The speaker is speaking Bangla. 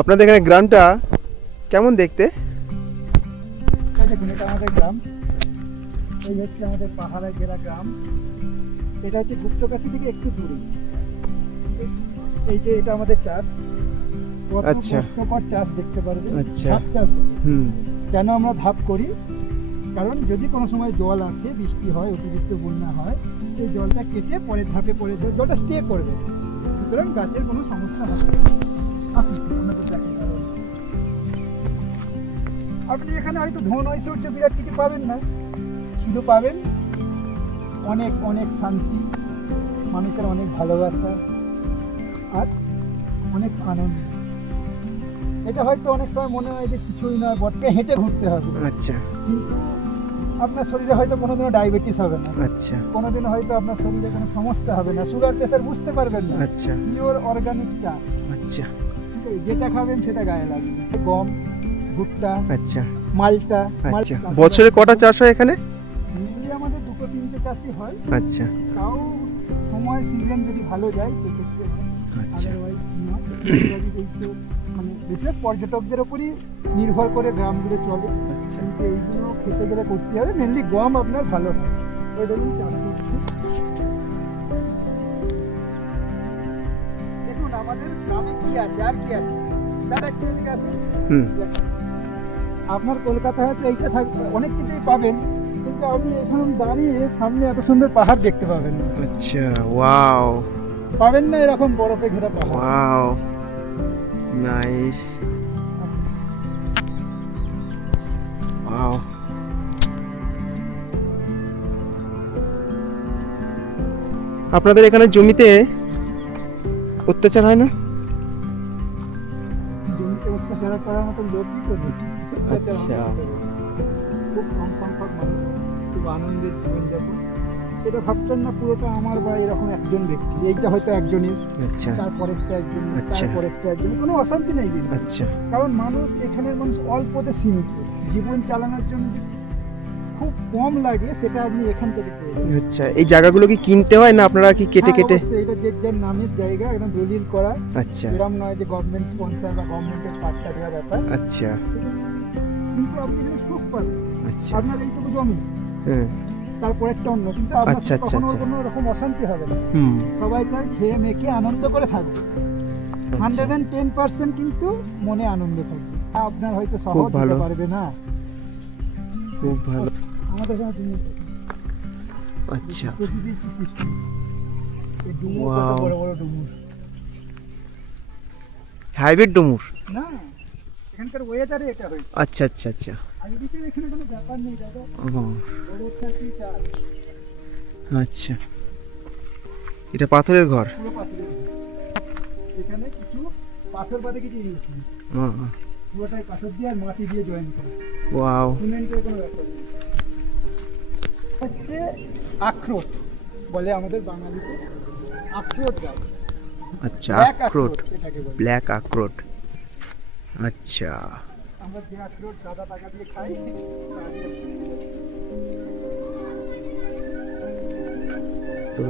আপনাদের এখানে গ্রামটা কেমন দেখতে? দেখুন, এটা আমাদের গ্রাম। এই হচ্ছে আমাদের পাহাড়ে ঘেরা গ্রাম। এটা হচ্ছে গুপ্তকাশী থেকে একটু দূরে। এই যে এটা আমাদের চাষ, কত আচ্ছা। কষ্টকর চাষ দেখতে পারবেন। আচ্ছা। ধাপ চাষ বলে। হুম। কেন আমরা ধাপ করি? কারণ যদি কোনো সময় জল আসে, বৃষ্টি হয়, অতিরিক্ত বন্যা হয়, এই জলটা কেটে পরের ধাপে জলটা স্টে করবে, সুতরাং গাছের কোনো সমস্যা হবে না। আসুন আপনাদের দেখাই। আপনি এখানে হয়তো ধন ঐশ্বর্য বিরাট কিছু পাবেন না, শুধু পাবেন অনেক অনেক শান্তি, মানুষের অনেক ভালোবাসা আর অনেক আনন্দ। এটা হয়তো অনেক সময় মনে হয় যে কিছুই নয়, বটে হেঁটে ঘুরতে হবে, আচ্ছা। কিন্তু আপনার শরীরে হয়তো কোনোদিনও ডায়াবেটিস হবে না, আচ্ছা। কোনোদিনও হয়তো আপনার শরীরে কোনো সমস্যা হবে না, সুগার প্রেশার বুঝতে পারবেন না। আচ্ছা। পিওর অর্গানিক চাষ। আচ্ছা। ঠিক আছে, যেটা খাবেন সেটা গায়ে লাগবে। গম, ভুট্টা, আচ্ছা। মালটা। আচ্ছা, বছরে কটা চাষ হয় এখানে? মিলিয়ে আমাদের 2-3টে চাষই হয়। আচ্ছা। তাও সময় সিজন যদি ভালো যায় সেক্ষেত্রে হয়। আচ্ছা। আদারওয়াইজ না। মানে বিশেষ পর্যটকদের উপরই নির্ভর করে গ্রামগুলো চলে। আচ্ছা। কিন্তু এইগুলো খেতে গেলে করতে হবে। মেনলি গম আপনার ভালো হয়। ওই দেখুন চাষ করছি। দেখুন আমাদের গ্রামে কি আছে আর কি আছে। দাদা একটু এদিকে আসুন। হুম। আপনার কলকাতায় হয়তো এইটা থাকবে, অনেক কিছুই পাবেন, কিন্তু আপনি এখানে দাঁড়িয়ে সামনে এত সুন্দর পাহাড় দেখতে পাবেন না। আচ্ছা। ওয়াও। পাবেন না এরকম বরফে ঘেরা পাহাড়। ওয়াও। নাইস। ওয়াও। আপনাদের এখানে জমিতে অত্যাচার হয় না? জমিতে অত্যাচার করার মতো লোকই তো নেই। আচ্ছা। খুব কম সংখ্যক মানুষ খুব আনন্দের জীবনযাপন। এটা ভাবছেন না পুরোটা আমার বা এরকম একজন ব্যক্তি, এইটা হয়তো একজনের, আচ্ছা। তারপরেরটা একজনের, আচ্ছা। তারপরেরটা একজনের, কোনো অশান্তি নেই কিন্তু। আচ্ছা। কারণ মানুষ, এখানের মানুষ অল্পতে সীমিত, জীবন চালানোর জন্য যে খুব কম লাগে সেটা আপনি এখান থেকে পেয়ে যাবেন। আচ্ছা, এই জায়গাগুলো কি কিনতে হয় না আপনারা কি কেটে হ্যাঁ, কেটে? অবশ্যই, এটা যে যার নামের জায়গা, একদম দলিল করা। আচ্ছা। এরম নয় যে গভর্নমেন্ট স্পন্সর বা গভর্নমেন্টের পাট্টা দেওয়া ব্যাপার। আচ্ছা। কিন্তু আপনি এখানে সুখ পাবেন। আচ্ছা। আপনার এইটুকু জমি, হ্যাঁ। তারপরেরটা অন্য, কিন্তু আপনার আচ্ছা, আচ্ছা, কখনো আচ্ছা। কোনো রকম অশান্তি হবে না। হুম। সবাই চায় খেয়ে মেখে আনন্দ করে থাকবে। আচ্ছা। 110% কিন্তু মনে আনন্দ থাকবে। আপনার হয়তো শহর খুব দিতে ভালো। পারবে না। খুব ভালো। আমাদের এখানে ডুমুর। আচ্ছা। প্রকৃতির কি সৃষ্টি। এই ডুমুর, কত Wow. বড় বড় ডুমুর। হাইব্রিড ডুমুর? না, এখানকার ওয়েদারে এটা হয়েছে। আচ্ছা, আচ্ছা, আচ্ছা। আর এদিকে এখানে কোনো ব্যাপার নেই দাদা। ও, বড় চাকরি চাষ, আচ্ছা। এটা পাথরের ঘর? পুরো পাথরের ঘর। এখানে কিছু পাথর বাদে কিছু ইউজ নেই, পুরোটাই পাথর দিয়ে আর মাটি দিয়ে জয়েন করা। ওয়াও। সিমেন্টের কোনো ব্যাপার নেই। হচ্ছে আখরোট বলে আমাদের বাঙালিতে, আখরোট গাছ। আচ্ছা, ব্ল্যাক আখরোট। এটাকে বলে। ব্ল্যাক আখরোট। আচ্ছা। আমরা যে আখরোট সাদা টাকা দিয়ে খাই, তো